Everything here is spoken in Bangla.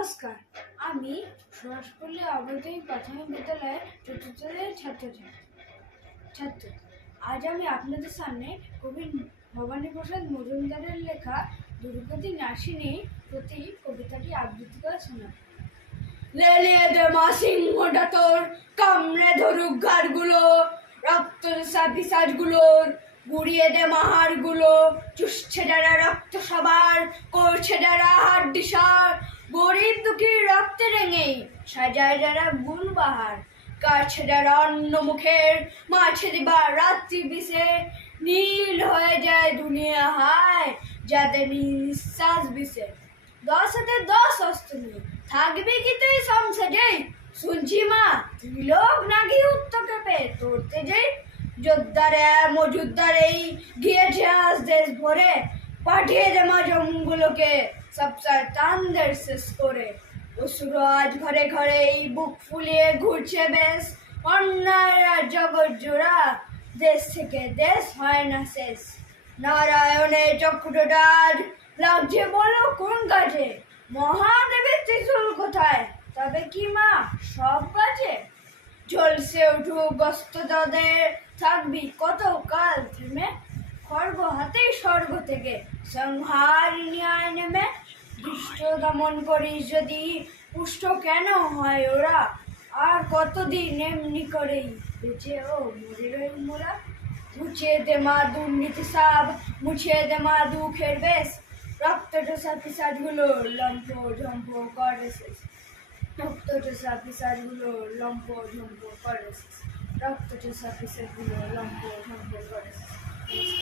নমস্কার, আমি সুভাষপল্লী অবৈতনিক প্রাথমিক বিদ্যালয়ের চতুর্থ ছাত্র। আজ আমি আপনাদের সামনে কবি ভবানীপ্রসাদ মজুমদারের লেখা দ্রৌপদী নাসিনী প্রতি কবিতাটি আবৃত্তি করে শোনাব। লেলিয়ে দে মা সিংহটা তোর, কামড়ে ধরুক ঘাড়গুলো, রক্ত পিসাজগুলোর গুড়িয়ে দে মাহারগুলো, চুষছে যারা রক্ত সবার, করছে যারা হাড্ডিসার, গরিব দুঃখীর রক্তে রেঙেই সাজায় যারা গুলবাহার, কাছে যারা অন্য মুখের মাছে দিবার রাত্রি বিষে, নীল হয়ে যায় দুনিয়া হায় যাদের নিঃশ্বাস বিষে। 10 হাতে 10 অস্ত্র নিয়ে থাকবি কি তুই সংসদেই, শুনছি মা ত্রিলোক নাকি উত্তকে পেয়ে তোরতে যেই যোদ্ধারে মজুদ্দারেই গিয়েছে আজ দেশ ভরে, পাঠিয়ে দে মা জমগুলোকে সব শয়তানদের শেষ করে। অসুর আজ ঘরে ঘরেই বুক ফুলিয়ে ঘুরছে বেশ, অন্যায়রা জগৎ জোড়া, দেশ থেকে দেশ হয় না শেষ। নারায়ণের চক্রটা আজ লাগছে বলো কোন কাজে, মহাদেবের ত্রিশূল কোথায় তবে কি মা সব কাজে? ঝলসে উঠুক গস্ত তাদের, থাকবি কত কাল থেমে, খর্গ হাতেই স্বর্গ থেকে সংহার ন্যায় নেমে। দুষ্ট দমন করিস যদি পুষ্ট কেন হয় ওরা, আর কতদিন এমনি করেই বেঁচে ও মরে রই মোরা। মুছিয়ে দে মা দুর্নীতি সাব, মুছিয়ে দে মা দুঃখের বেশ, রক্ত টোসা পিসাজগুলো লম্ফ ঝম্প করে শেষ, রক্ত টোসা পিসাজগুলো লম্ফ ঝম্প করে শেষ, রক্ত টোসা পিসাজগুলো লম্ফ ঝম্প করে শেষ।